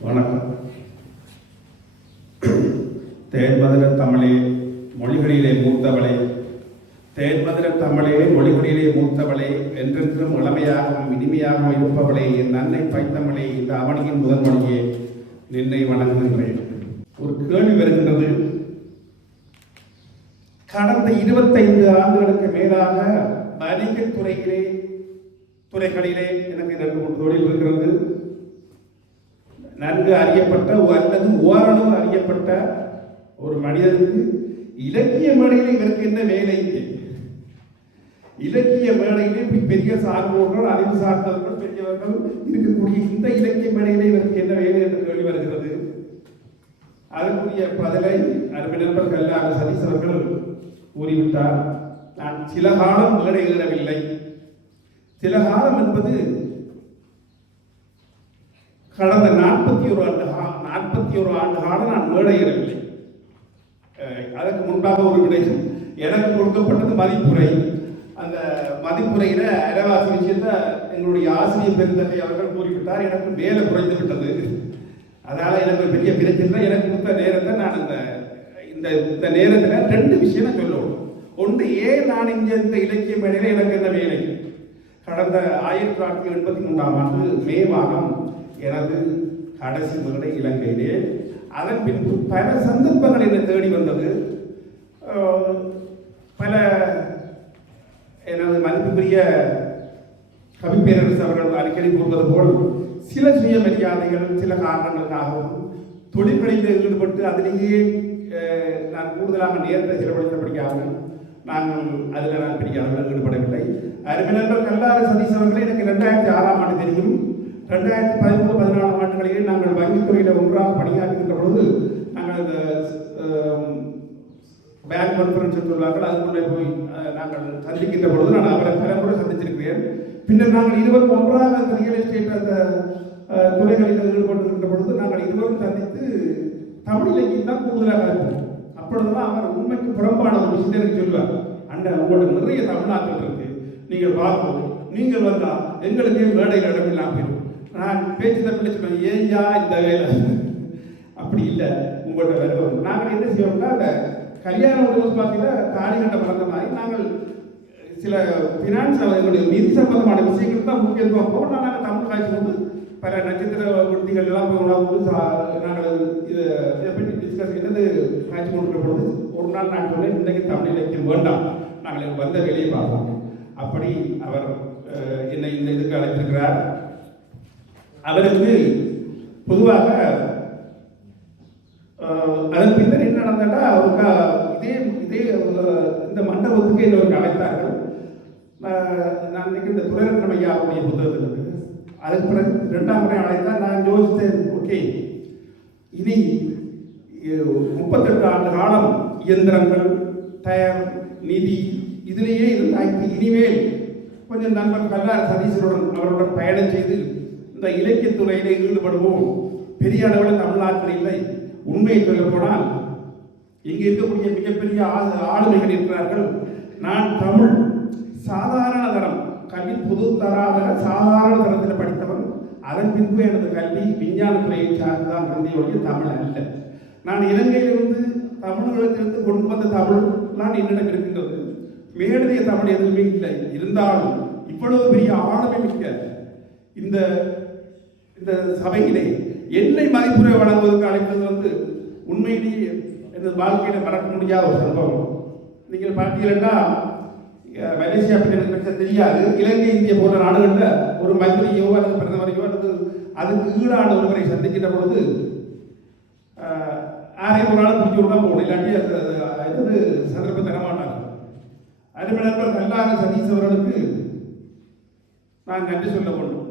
வணக்கம். தேன்மதுர தமிழே மொழிகளிலே மூத்தவளே. தேன்மதுர தமிழே மொழிகளிலே மூத்தவளே. என்றென்றும் இளமையாகவும் இனிமையாகவும் இருப்பவளே. என் அன்னை பைத்தமிழே இந்த அவனியின் முதல் மொழியே நின்னை வணங்குகின்றேன். ஒரு கேள்வி வருகின்றது. கடந்த இருபத்தைந்து ஆண்டுகளுக்கு மேலாக வணிகத் துறையிலே துறைகளிலே எனக்கு இரண்டு மூன்று தொழில் இருக்கிறது. நன்கு அறியப்பட்ட அல்லது ஓரளவு அறியப்பட்ட ஒரு மனிதனுக்கு இலக்கிய மேடையில் இவருக்கு என்ன வேலை இலக்கிய மேடையிலே இப்படி பெரிய சார்பவர்கள் அறிவு சார்ந்தவர்கள் பெரியவர்கள் இருக்கக்கூடிய இந்த இலக்கிய மேடையிலே இவருக்கு என்ன வேலை என்று கேள்வி வருகிறது. அதற்குரிய பதிலை அருமை நண்பர் கல்லாக சதீஷ் அவர்கள் கூறிவிட்டார். நான் சில காலம் மேடை ஏறவில்லை. சில காலம் என்பது கடந்த நாற்பத்தி ஒரு ஆண்டு நாற்பத்தி ஒரு ஆண்டு காலம் நான் மேடை ஏறவில்லை. அதற்கு முன்பாக ஒரு விடயம். எனக்கு கொடுக்கப்பட்டது மதிப்புரை. அந்த மதிப்புரையில அரைவாசி விஷயத்த எங்களுடைய ஆசிரியர் பெருந்தகை அவர்கள் கூறிவிட்டார். எனக்கு வேலை குறைந்து விட்டது. அதனால எனக்கு பெரிய பிரச்சனை எனக்கு கொடுத்த நேரத்தை நான் இந்த இந்த இந்த நேரத்தில் ரெண்டு விஷயம் நான் சொல்லணும். ஒன்று ஏன் நான் இங்கே இந்த இலக்கிய மேடையில் எனக்கு என்ன வேலை? கடந்த ஆயிரத்தி தொள்ளாயிரத்தி எண்பத்தி மூன்றாம் ஆண்டு மே மாதம் எனது கடைசி மேடை இலங்கையிலே. அதன் பின்பு பல சந்தர்ப்பங்கள் என்னை தேடி வந்தது. பல எனது மதிப்புக்குரிய கவிப்பேரரசு அவர்கள் அடிக்கடி கூறுவது போல் சில சுயமரியாதைகள் சில காரணங்களுக்காகவும் தொழில்களில் ஈடுபட்டு அதிலேயே நான் கூடுதலாக நேரத்தை செலவழித்தபடியாகவும் நாங்கள் அதில் நான் பெரிய அளவில் ஈடுபடவில்லை அருமைநண்பர் கல்லாறு சதீஷ் அவர்களே எனக்கு ரெண்டாயிரத்தி ஆறாம் ஆண்டு தெரியும். ரெண்டாயிரத்தி பதிமூணு பதினாலாம் ஆண்டுகளிலே நாங்கள் வங்கித்துறையில் ஒன்றாக பணியாற்றுகின்ற பொழுது நாங்கள் அந்த பேங்க் கான்ஃபரன்ஸ் சொல்வார்கள் அதுக்குள்ளே போய் நாங்கள் சந்திக்கின்ற பொழுது நான் அவரை பல கூட சந்திச்சிருக்கிறேன். பின்னர் நாங்கள் இருவரும் ஒன்றாக அந்த ரியல் எஸ்டேட் அந்த துறைகளில் ஈடுபட்டுகின்ற பொழுது நாங்கள் இருவரும் சந்தித்து தமிழ் இலக்கியம் தான் கூடுதலாக இருப்போம் அப்பொழுதுதான் அவர் உண்மைக்கு புறம்பான ஒரு விஷயத்தை சொல்வார் அண்ணன் உங்களுக்கு நிறைய தமிழ்நாட்டில் இருக்கு. நீங்கள் பார்ப்போம் நீங்கள் வந்தால் எங்களுக்கு மேடை இடமில்லாமல் இருக்கும் நான் பேச்சு தமிழ் சொல்லுவேன் ஏஞ்சா இந்த வேலை. அப்படி இல்லை உங்கள்கிட்ட வருவோம் நாங்கள் என்ன செய்வோம்னா அந்த கல்யாணம் உணவு பார்த்தீங்கன்னா தாலி கட்ட பிறந்த மாதிரி நாங்கள் சில ஃபினான்ஸ் எங்களுடைய நிதி சம்பந்தமான விஷயங்கள் தான் முக்கியத்துவம் போனால் நாங்கள் தமிழ் காய்ச்சி வந்து பல நட்சத்திர விருத்திகள் எல்லாம் போய் உணவு நாங்கள் இதை இதை பற்றி டிஸ்கஸ் என்னது காய்ச்சி கொண்டு பொழுது ஒரு நாள் நான் சொன்னேன் இன்றைக்கு தமிழ் இலக்கியம் வேண்டாம். நாங்கள் வந்த வேலையை பார்த்தோம் அப்படி அவர் என்னை இந்த இதுக்கு அழைத்திருக்கிறார். அவருக்கு பொதுவாக அதன் பின்னர் என்ன நடந்தா அவருக்கு இதே இதே இந்த மண்டபத்துக்கு என்னவருக்கு அழைத்தார்கள். நான் இன்னைக்கு இந்த துரைரட்னம் ஐயாவுடைய புத்தகத்தில் இருக்கு. அதுக்கு பிறகு ரெண்டாம் முறை அழைத்தால் நான் யோசித்தேன் ஓகே இனி முப்பத்தெட்டு ஆண்டு காலம் இயந்திரங்கள் டயர் நிதி இதிலேயே இருந்தாய்த்து இனிமேல் கொஞ்சம் நண்பர் கல்லார் சதீஷருடன் அவருடன் பயணம் செய்து இந்த இலக்கியத் துறையிலே ஈடுபடுவோம். பெரிய அளவில் தமிழ்நாட்டில் இல்லை. உண்மையை சொல்ல போனால் இங்கே இருக்கக்கூடிய மிகப்பெரிய ஆளு- ஆளுமைகள் இருக்கிறார்கள். நான் தமிழ். சாதாரண தரம். கல்வி பொது தராதர சாதாரண தரத்தில் படித்தவன் அதன் பின்பு எனது கல்வி விஞ்ஞான துறையை சார்ந்துதான் தந்தையுடைய தமிழ் அல்ல. நான் இலங்கையிலிருந்து தமிழகத்திலிருந்து கொண்டு வந்த தமிழ் நான் என்னிடம் இருக்கின்றது. மேடைய தமிழ் எதுவுமே இல்லை. இருந்தாலும் இவ்வளவு பெரிய ஆளுமை மிக்க இந்த இந்த சபையிலே என்னை மதிப்புரை வழங்குவதற்கு அழைத்தது வந்து உண்மையிலேயே எனது வாழ்க்கையில மறக்க முடியாத ஒரு சம்பவம். நீங்கள் பார்த்தீங்கன்னா மலேசியா பற்றி எனக்கு பெருசா தெரியாது. இலங்கை இந்திய போன்ற நாடுகளில் ஒரு மந்திரியோ அல்லது பிரதமரையோ அல்லது அதுக்கு ஈடான ஒருவரை சந்திக்கின்ற பொழுது அஹ், யாரையும் ஒரு நாள் பிடிச்சி விடலாம் போகணும். இல்லாட்டி அது அது சந்தர்ப்பம் தர மாட்டாங்க அருமை நண்பர் கல்லாக சதீஷ் அவர்களுக்கு நான் நன்றி சொல்ல வேண்டும்.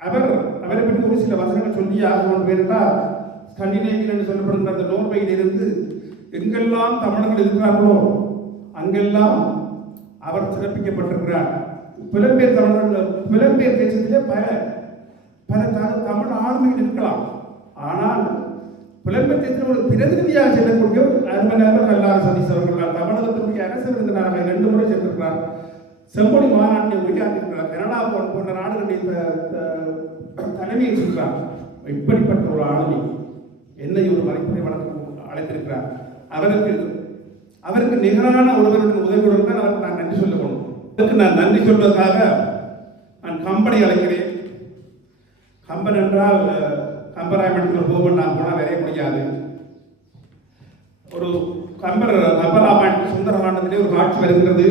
அவர் அவரை பற்றி ஒரு சில வசனங்கள் சொல்லி ஆகணும் என்றால் ஸ்கண்டினேவியன் என்று சொல்லப்படுகிற அந்த நோர்வையிலிருந்து எங்கெல்லாம் தமிழர்கள் இருக்கிறார்களோ அங்கெல்லாம் அவர் சிறப்பிக்கப்பட்டிருக்கிறார். புலம்பெயர் தமிழர்கள் புலம்பெயர் தேசத்திலே பல பல தமிழ் ஆளுமைகள் இருக்கலாம். ஆனால் புலம்பெயர் தேசத்தில் ஒரு பிரதிநிதியாக செல்லக்கூடிய அருமை நண்பர் கல்லாறு சதீஷ் அவர்கள் தமிழகத்தினுடைய அரசு விருந்தினராக இரண்டு முறை சென்றிருக்கிறார். செம்மொழி மாநாட்டை உரையாற்றிருக்கிறார் கனடா போன்ற போன்ற நாடுகளுடைய தலைமையை இருக்கிறார் இப்படிப்பட்ட ஒரு ஆளுமை என்னை ஒரு மதிப்புரை வளர்க்க அழைத்திருக்கிறார். அவருக்கு அவருக்கு நிகரான ஒருவருடன் உதவியுடன் தான் அவருக்கு நான் நன்றி சொல்ல வேண்டும் அதற்கு நான் நன்றி சொல்வதற்காக நான் கம்பனை அழைக்கிறேன். கம்பன் என்றால் அஹ், ஒரு போவன் நான் போனால் வரைய முடியாது. ஒரு கம்பர் கம்பராமாயணத்தில் சுந்தரகாண்டத்திலே ஒரு காட்சி வருகிறது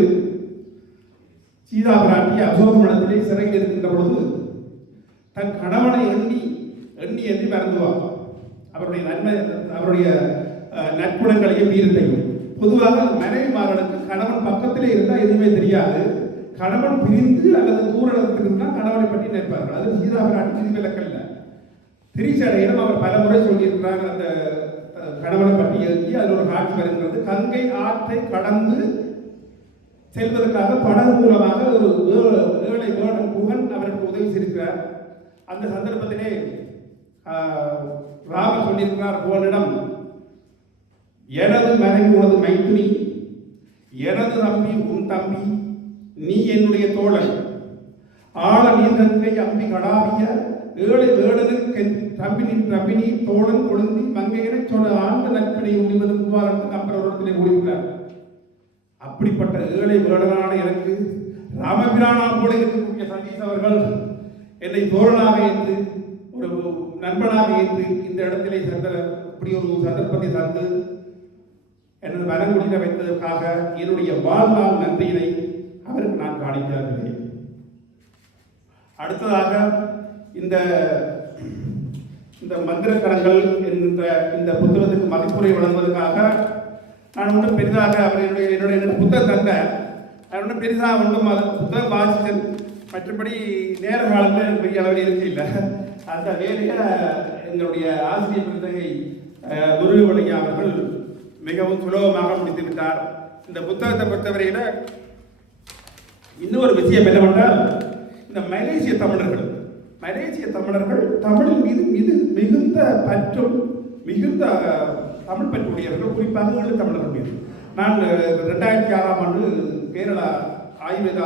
சீதா பிராட்டி அசோகமனத்திலே சிறையில் இருக்கின்ற பொழுது தன் கணவனை எண்ணி எண்ணி எண்ணி மறந்துவார் அவருடைய நன்மை அவருடைய அஹ், நற்குணங்களையும் வீரத்தையும். பொதுவாக மனைவிமார்களுக்கு கணவன் பக்கத்திலே இருந்தால் எதுவுமே தெரியாது. கணவன் பிரிந்து அல்லது தூர இடத்தில் இருந்தால் கணவனை பற்றி நினைப்பார்கள். அது சீதா பிராட்டி விதிவிலக்கல்ல திரிசடையிலும் அவர் பல முறை சொல்லியிருக்கிறார் அந்த கணவனை பற்றி எழுதி அதில் ஒரு காட்சி வருகிறது. கங்கை ஆற்றை கடந்து செல்வதற்காக படகு மூலமாக ஒரு ஏழை வேடன் புகன் அவருக்கு உதவி செய்திருக்கிறார். அந்த சந்தர்ப்பத்திலே ராமர் சொல்லியிருக்கிறார் புகனிடம் எனது மனைவி உனது மைத்துனி எனது தம்பி உன் தம்பி நீ என்னுடைய தோழன். ஆழ நீர்கங்கை அம்பி கடாவிய ஏழை வேடனுக்கு தம்பினின் தம்பினி தோழன் கொழுந்தி மங்கையனை சொன்ன ஆண்டு நட்பினை உண்ணுவது குமாரன் கம்பரத்திலே கூறுகிறார் அப்படிப்பட்ட ஏழை வேடனான எனக்கு ராமபிரானா போல இருக்கக்கூடிய சதீஷ் அவர்கள் என்னை தோழனாக ஏற்று ஒரு நண்பனாக ஏற்று இந்த இடத்திலே சந்த இப்படி ஒரு சந்தர்ப்பத்தை தந்து எனது மனம் வைத்ததற்காக என்னுடைய வாழ்நாள் நன்றியினை அவருக்கு நான் காணிக்கிறேன். அடுத்ததாக இந்த இந்த மந்திரக்கரங்கள் என்கின்ற இந்த புத்தகத்துக்கு மதிப்புரை வழங்குவதற்காக நான் ஒன்றும் பெரிதாக அவர் என்னுடைய என்னுடைய புத்தகம் தந்த நான் ஒன்றும் பெரிதாக ஒன்றும் புத்தகம் வாசித்தேன் மற்றபடி நேர காலத்தில் எனக்கு பெரிய அளவில் இருக்கையில் அந்த வேலையை எங்களுடைய ஆசிரியர் பிறந்தகை குருவலையா அவர்கள் மிகவும் சுலபமாக முடித்து விட்டார். இந்த புத்தகத்தை பொறுத்தவரையில் இன்னொரு விஷயம் என்னவென்றால் இந்த மலேசிய தமிழர்கள் மலேசிய தமிழர்கள் தமிழின் மீது மீது மிகுந்த பற்றும் மிகுந்த தமிழ் பற்றுடையவர்கள் குறிப்பாக ஈழத் தமிழர்கள் நான் ரெண்டாயிரத்தி ஆறாம் ஆண்டு கேரளா ஆயுர்வேத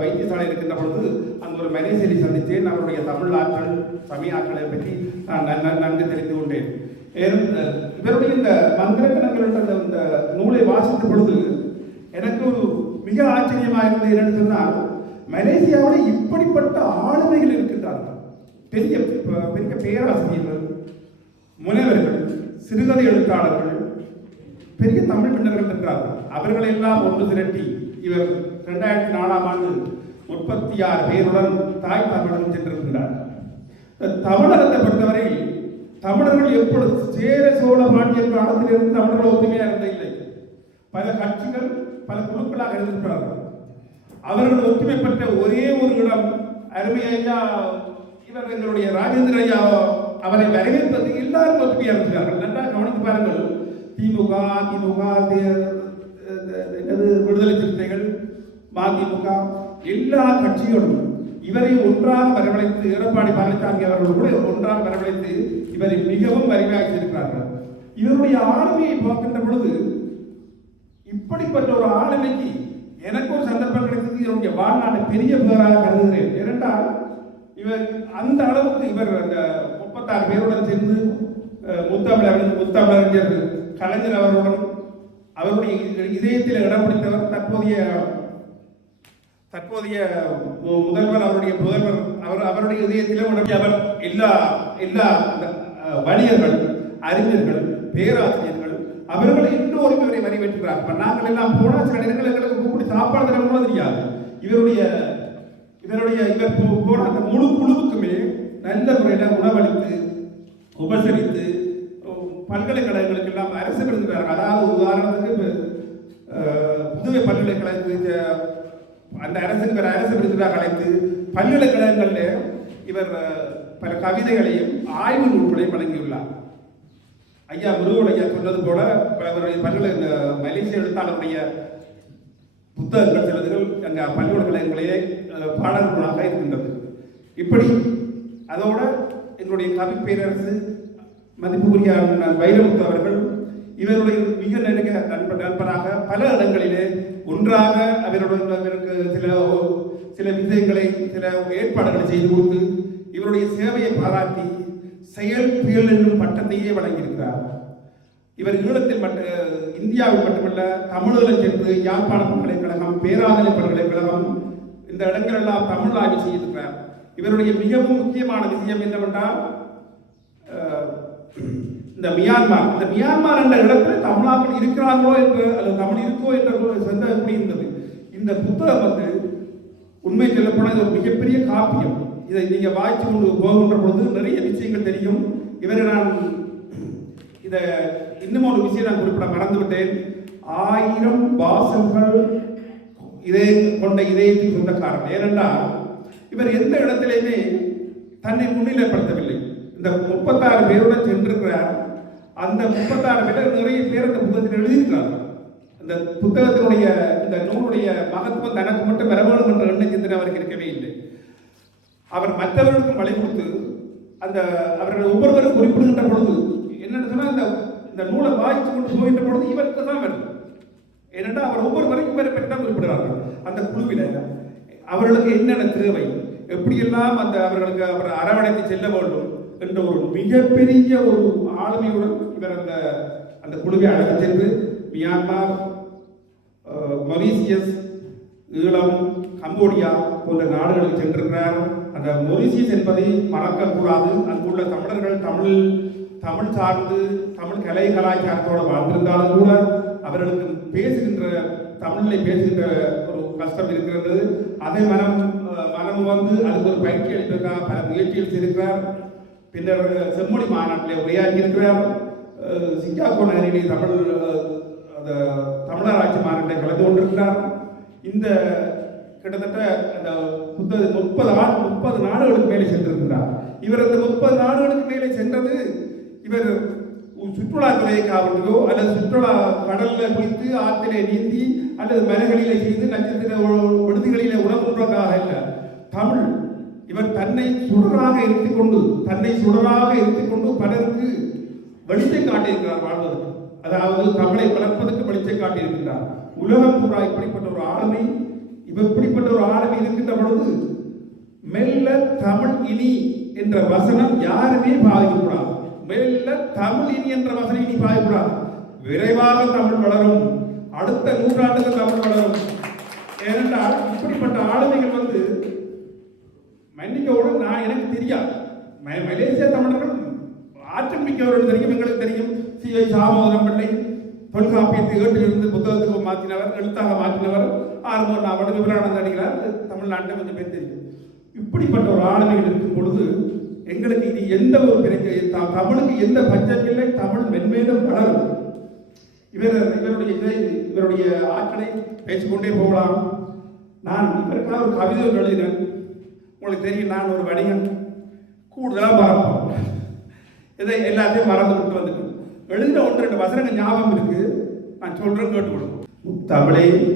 வைத்தியசாலை இருக்கின்ற பொழுது அங்கு ஒரு மலேசியரை சந்தித்தேன். அவருடைய தமிழ் ஆட்கள் சமய ஆட்களை பற்றி நான் நன்- நன்கு தெரிந்து கொண்டேன். இவருடைய இந்த மந்திரக்கணங்கள் என்ற இந்த- நூலை வாசித்த பொழுது எனக்கு மிக ஆச்சரியமாக இருந்தது என்னன்னு சொன்னால் மலேசியாவில் இப்படிப்பட்ட ஆளுமைகள் இருக்கின்றார்கள். பெரிய பெரிய பேராசிரியர்கள் முனைவர்கள் சிறுகதை எழுத்தாளர்கள் பெரிய தமிழ் பின்னர்கள் இருக்கிறார்கள் அவர்களை எல்லாம் ஒன்று திரட்டி இவர் இரண்டாயிரத்தி நாலாம் ஆண்டு முப்பத்தி ஆறு பேருடன் தாய் தமிழகம் சென்றிருக்கின்றார். தமிழகத்தை பொறுத்தவரை தமிழர்கள் எப்பொழுது சேர சோழ பாண்டியர் காலத்திலிருந்து தமிழர்கள் ஒத்துமையாக இருந்ததில்லை பல கட்சிகள் பல குழுக்களாக இருந்திருக்கிறார்கள். அவர்கள் ஒற்றுமை பெற்ற ஒரே ஒரு இடம் அருமை ஐயா இவர் எங்களுடைய ராஜேந்திர ஐயா அவரை வரவேற்பது எல்லாரும் ஒற்றுமையாக இருக்கிறார்கள் நன்றாக கவனித்து பாருங்கள். திமுக அதிமுக தே- என்னது விடுதலை சிறுத்தைகள் மதிமுக எல்லா கட்சியோடும் இவரை ஒன்றாக வரவழைத்து எடப்பாடி பழனிசாமி அவர்கள் கூட ஒன்றாக வரவழைத்து இவரை மிகவும் வரிவாக்கியிருக்கிறார்கள் இவருடைய ஆளுமையை பார்க்கின்ற பொழுது இப்படிப்பட்ட ஒரு ஆளுமைக்கு எனக்கு ஒரு சந்தர்ப்பம் கிடைத்தது. இவருடைய வாழ்நாளை பெரிய பேராக கருதுகிறேன். இரண்டால் இவர் அந்த அளவுக்கு இவர் அந்த பத்தாறு பேருடன் சேர்ந்து அஹ், முத்தமிழர் முத்தமிழறிஞர் கலைஞர் அவருடன் அவருடைய இதயத்தில் இடம் பிடித்தவர் தற்போதைய தற்போதைய முதல்வர் அவருடைய முதல்வர் அவர் அவருடைய இதயத்திலும் உடனே அவர் எல்லா எல்லா வணிகர்கள் அறிஞர்கள் பேராசிரியர்கள் அவர்களை இன்னொரு இவரை வரவேற்கிறார். இப்போ நாங்கள் எல்லாம் போனால் சில நேரங்கள் எங்களுக்கு கூப்பிட்டு சாப்பாடு தர கூட தெரியாது. இவருடைய இவருடைய இவர் போன அந்த முழு குழுவுக்குமே நல்ல முறையில் உணவளித்து உபசரித்து பல்கலைக்கழகங்களுக்கு எல்லாம் அரசு விருதுகிறார்கள் அதாவது உதாரணத்துக்கு புதுவை பல்கலைக்கழகத்துக்கு அந்த அரசுக்கு பிற அரசு விருதுகளாக அழைத்து பல்கலைக்கழகங்களில் இவர் பல கவிதைகளையும் ஆய்வு நூல்களையும் வழங்கியுள்ளார். ஐயா முருகன் ஐயா சொன்னது போல அவருடைய பல்கலை மலேசிய எழுத்தாளருடைய புத்தகங்கள் சிலதுகள் அங்கே பல்கலைக்கழகங்களிலே பாடல்களாக இருக்கின்றது. இப்படி அதோட எங்களுடைய கவி பேரரசு மதிப்புக்குரிய வைரமுத்து அவர்கள் இவருடைய மிக நெருங்க நண்பர் நண்பராக பல இடங்களிலே ஒன்றாக அவருடன் அவருக்கு சில சில விஷயங்களை சில ஏற்பாடுகளை செய்து கொடுத்து இவருடைய சேவையை பாராட்டி செயல் புயல் என்னும் பட்டத்தையே வழங்கியிருக்கிறார். இவர் ஈழத்தில் மட்ட இந்தியாவில் மட்டுமல்ல தமிழகம் சென்று யாழ்ப்பாண பல்கலைக்கழகம் பேராதனை பல்கலைக்கழகம் இந்த இடங்களெல்லாம் தமிழ் ஆய்வு செய்திருக்கிறார். இவருடைய மிகவும் முக்கியமான விஷயம் என்னவென்றால் இந்த மியான்மார். இந்த மியான்மார் என்ற இடத்துல தமிழாக்கள் இருக்கிறார்களோ என்று அல்லது தமிழ் இருக்கோ என்ற ஒரு எப்படி இருந்தது. இந்த புத்தகம் வந்து உண்மை சொல்லப்போனால் இது ஒரு மிகப்பெரிய காப்பியம். இதை நீங்கள் வாய்ச்சி கொண்டு போகின்ற பொழுது நிறைய விஷயங்கள் தெரியும். இவரை நான் இதை இன்னும் ஒரு விஷயம் நான் குறிப்பிட மறந்துவிட்டேன். ஆயிரம் வாசல்கள் இதே கொண்ட இதயத்தின் சொந்தக்காரன். ஏனென்றால் இவர் எந்த இடத்திலையுமே தன்னை முன்னிலைப்படுத்தவில்லை. இந்த முப்பத்தாறு பேருடன் சென்றிருக்கிறார். அந்த முப்பத்தாறு பேர் நிறைய பேர் அந்த புத்தகத்தில் எழுதியிருக்கிறார் அந்த புத்தகத்தினுடைய இந்த நூலுடைய மகத்துவம் தனக்கு மட்டும் பெற வேண்டும் என்ற எண்ண சிந்தனை அவருக்கு இருக்கவே இல்லை. அவர் மற்றவர்களுக்கும் வழி கொடுத்து அந்த அவர்கள் ஒவ்வொருவரும் குறிப்பிடுகின்ற பொழுது என்னென்னு சொன்னால் இந்த இந்த நூலை வாய்ச்சி கொண்டு போகின்ற பொழுது இவருக்கு தான் வரும். ஏனென்றால் அவர் ஒவ்வொருவரையும் இவரை பற்றி தான் குறிப்பிடுறார்கள் அந்த குழுவில் அவர்களுக்கு என்னென்ன தேவை? எப்படியெல்லாம் அந்த அவர்களுக்கு அவர் அரவணைத்து செல்ல வேண்டும் என்ற ஒரு மிகப்பெரிய ஒரு ஆளுமையுடன் இவர் அந்த அந்த குழுவை அழைத்து சென்று மியான்மார் மொரீசியஸ் ஈழம் கம்போடியா போன்ற நாடுகளுக்கு சென்றிருக்கிறார். அந்த மொரீசியஸ் என்பதை மறக்கக்கூடாது. அங்குள்ள தமிழர்கள் தமிழ் தமிழ் சார்ந்து தமிழ் கலை கலாச்சாரத்தோடு வாழ்ந்திருந்தாலும் கூட அவர்களுக்கு பேசுகின்ற தமிழில் பேசுகின்ற ஒரு கஷ்டம் இருக்கிறது. அதை மனம் மனம் வந்து அதுக்கு ஒரு பயிற்சி அளிப்பதற்காக பல முயற்சிகள் செய்திருக்கிறார். பின்னர் செம்மொழி மாநாட்டிலே உரையாற்றி இருக்கிறார். அஹ், நகரிலே தமிழ் அந்த தமிழர் ஆட்சி மாநாட்டில் கலந்து கொண்டிருக்கிறார். இந்த கிட்டத்தட்ட அந்த முப்பது முப்பது ஆண் முப்பது நாடுகளுக்கு மேலே சென்றிருக்கிறார். இவர் அந்த முப்பது நாடுகளுக்கு மேலே சென்றது இவர் சுற்றுலா காவலையோ அல்லது சுற்றுலா கடலில் குளித்து ஆற்றிலே நீந்தி அல்லது மலைகளிலே இருந்து நட்சத்திர உ- விடுதிகளிலே உணவுன்றதாக அல்ல தமிழ் இவர் தன்னை சுடராக இருத்திக் கொண்டு தன்னை சுடராக இருத்திக் கொண்டு பலருக்கு வெளிச்சம் காட்டியிருக்கிறார் வாழ்வதற்கு. அதாவது தமிழை வளர்ப்பதற்கு வெளிச்சம் காட்டியிருக்கிறார் உலகம் பூரா இப்படிப்பட்ட ஒரு ஆளுமை இவர் இப்படிப்பட்ட ஒரு ஆளுமை இருக்கின்ற பொழுது மெல்ல தமிழ் இனி என்ற வசனம் யாருமே பாதிக்கக்கூடாது. மேல தமிழ் இனி என்ற வசனை இனி பாயக்கூடாது. விரைவாக தமிழ் வளரும். அடுத்த நூற்றாண்டுக்கு தமிழ் வளரும். ஏனென்றால் இப்படிப்பட்ட ஆளுமைகள் வந்து மன்னிக்கோடு நான் எனக்கு தெரியாது. மலேசிய தமிழர்கள் ஆற்றம் மிக்கவர்கள் தெரியும் எங்களுக்கு தெரியும். சி ஐ சாமோதரம் பிள்ளை தொல்காப்பியத்தை ஏட்டிலிருந்து புத்தகத்துக்கு மாற்றினவர் எழுத்தாக மாற்றினவர். ஆறுமூர் நான் விவரானந்த அடிகளார் தமிழ்நாட்டை கொஞ்சம் பேர் தெரியும். இப்படிப்பட்ட ஒரு ஆளுமைகள் இருக்கும் பொழுது எங்களுக்கு இது எந்த ஒரு பிரச்சனை த- தமிழுக்கு எந்த பஞ்சம் இல்லை. தமிழ் மென்மேலும் வளரும். இவர் இவருடைய இதை இவருடைய ஆற்றலை பேசிக்கொண்டே போகலாம். நான் இவருக்காக ஒரு கவிதை எழுதினேன். உங்களுக்கு தெரியும் நான் ஒரு வணிகன். கூடுதலாக மறப்போம் இதை எல்லாத்தையும் மறந்து விட்டு வந்துட்டோம். எழுதின ஒன்று ரெண்டு வசனங்கள் ஞாபகம் இருக்கு. நான் சொல்றேன் கேட்டுக்கொள்ளும். முத்தமிழே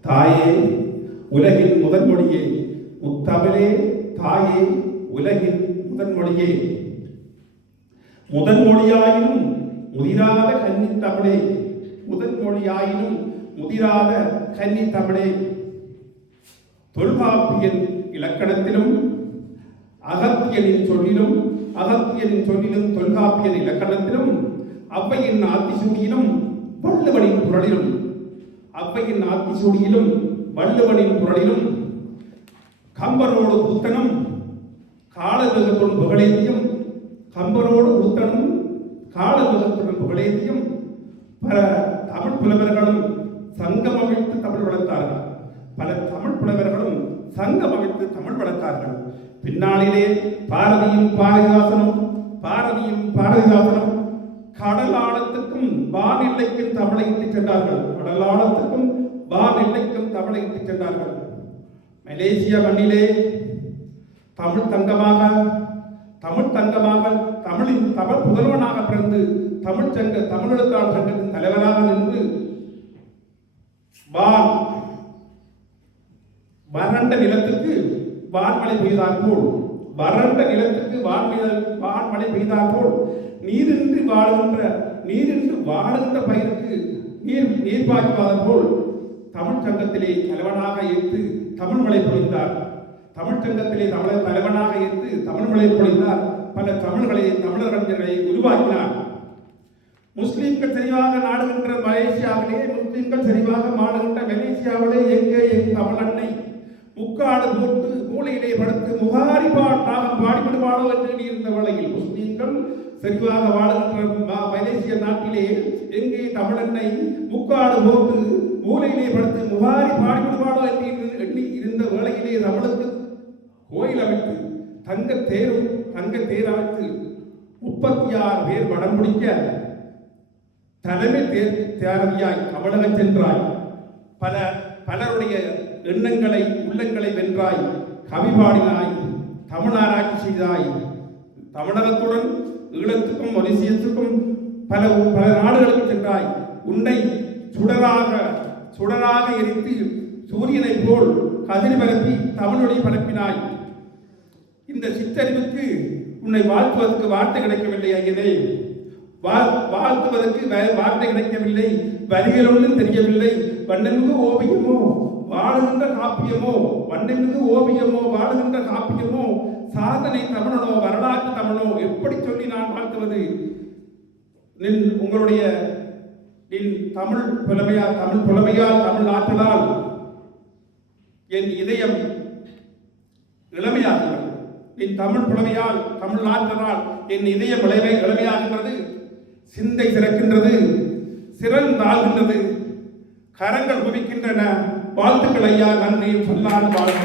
தாயே உலகின் முதல் மொழியே. முத்தமிழே தாயே உலகின் முதல் மொழியே. முதன் மொழியாயினும் முதிராத கன்னி தமிழே. முதன் மொழியாயினும் முதிராத கன்னி தமிழே. தொல்காப்பியன் இலக்கணத்திலும் அகத்தியனின் சொல்லிலும் அகத்தியனின் சொல்லிலும் தொல்காப்பியன் இலக்கணத்திலும் அவ்வையின் ஆத்திசூடியிலும் வள்ளுவனின் குரலிலும் அவ்வையின் ஆத்திசூடியிலும் வள்ளுவனின் குரலிலும் கம்பரோடு புத்தனும் காலமிகத்துடன் புகழேந்தியும் கம்பரோடு ஊட்டனும் காலமிகத்துடன் புகழேந்தியும் பல தமிழ் புலவர்களும் சங்கம் அமைத்து தமிழ் வளர்த்தார்கள். பல தமிழ் புலவர்களும் சங்கம் அமைத்து தமிழ் வளர்த்தார்கள். பின்னாளிலே பாரதியும் பாரதிதாசனும் பாரதியும் பாரதிதாசனும் கடல் ஆழத்துக்கும் தமிழை இட்டுச் சென்றார்கள். கடல் ஆழத்துக்கும் வான் தமிழை இட்டுச் சென்றார்கள். மலேசிய மண்ணிலே தமிழ் தங்கமாக தமிழ் தங்கமாக தமிழின் தமிழ் புதல்வனாக பிறந்து தமிழ் சங்க தமிழெழுத்தாளர் சங்கத்தின் தலைவராக நின்று வான் வறண்ட நிலத்துக்கு வான்மழை பெய்தார் போல் வறண்ட நிலத்துக்கு வான்மழை வான்மழை பெய்தார் போல் நீரின்றி வாழுகின்ற நீரின்றி வாழுகின்ற பயிருக்கு நீர் நீர் பாய்ச்சுவதன் போல் தமிழ் சங்கத்திலே தலைவனாக ஏற்று தமிழ் மழை பொழிந்தார். தமிழ் சங்கத்திலே தமிழர் தலைவனாக இருந்து தமிழ் மொழியை பொழிந்தார். பல தமிழர்களை தமிழர்களை உருவாக்கினார். முஸ்லிம்கள் சரிவாக நாடுகின்ற மலேசியாவிலே முஸ்லிம்கள் சரிவாக மாடுகின்ற மலேசியாவிலே எங்கே என் தமிழ் அன்னை? முக்காடு போட்டு மூளையிலே படுத்து முகாரி பாட்டாக பாடிவிடுவாளோ என்று எண்ணியிருந்த வேளையில் முஸ்லீம்கள் சரிவாக வாழுகின்ற மலேசிய நாட்டிலே எங்கே தமிழன்னை முக்காடு போட்டு மூலையிலே படுத்து முகாரி பாடிவிடுவாளோ என்று எண்ணி இருந்த வேளையிலே தமிழுக்கு கோயில் அமைத்து தங்க தேரும் தங்க தேர் அமைத்து முப்பத்தி ஆறு பேர் வடம் முடிக்க தலைமை தேர் தேரவியாய் தமிழகம் சென்றாய். பல பலருடைய எண்ணங்களை உள்ளங்களை வென்றாய். கவி பாடினாய் தமிழாராய்ச்சி செய்தாய். தமிழகத்துடன் ஈழத்துக்கும் மொரிசியத்துக்கும் பல பல நாடுகளுக்கு சென்றாய். உன்னை சுடராக சுடராக எரித்து சூரியனைப் போல் கதிர் பரப்பி தமிழொலி பரப்பினாய். இந்த சிற்றறிவுக்கு உன்னை வாழ்த்துவதற்கு வார்த்தை கிடைக்கவில்லை ஐயனே. வாழ்த்துவதற்கு வார்த்தை கிடைக்கவில்லை. வரிகள் ஒன்றும் தெரியவில்லை. வண்ணமிகு ஓவியமோ வாழுகின்ற காப்பியமோ வண்ணமிகு ஓவியமோ வாழுகின்ற காப்பியமோ சாதனை தமிழனோ வரலாற்று தமிழனோ எப்படி சொல்லி நான் வாழ்த்துவது? நின் உங்களுடைய நின் தமிழ் புலமையால் தமிழ் புலமையால் தமிழ் ஆற்றலால் என் இதயம் இளமையாகிறது என் தமிழ் புலமையால் தமிழ் ஆற்றலால் என் இதய விளைவை இளமையாகின்றது சிந்தை சிறக்கின்றது சிறந்தாழ்கின்றது கரங்கள் குவிக்கின்றன. வாழ்த்துக்கள் ஐயா நன்றி சொல்லான் வாழ்க.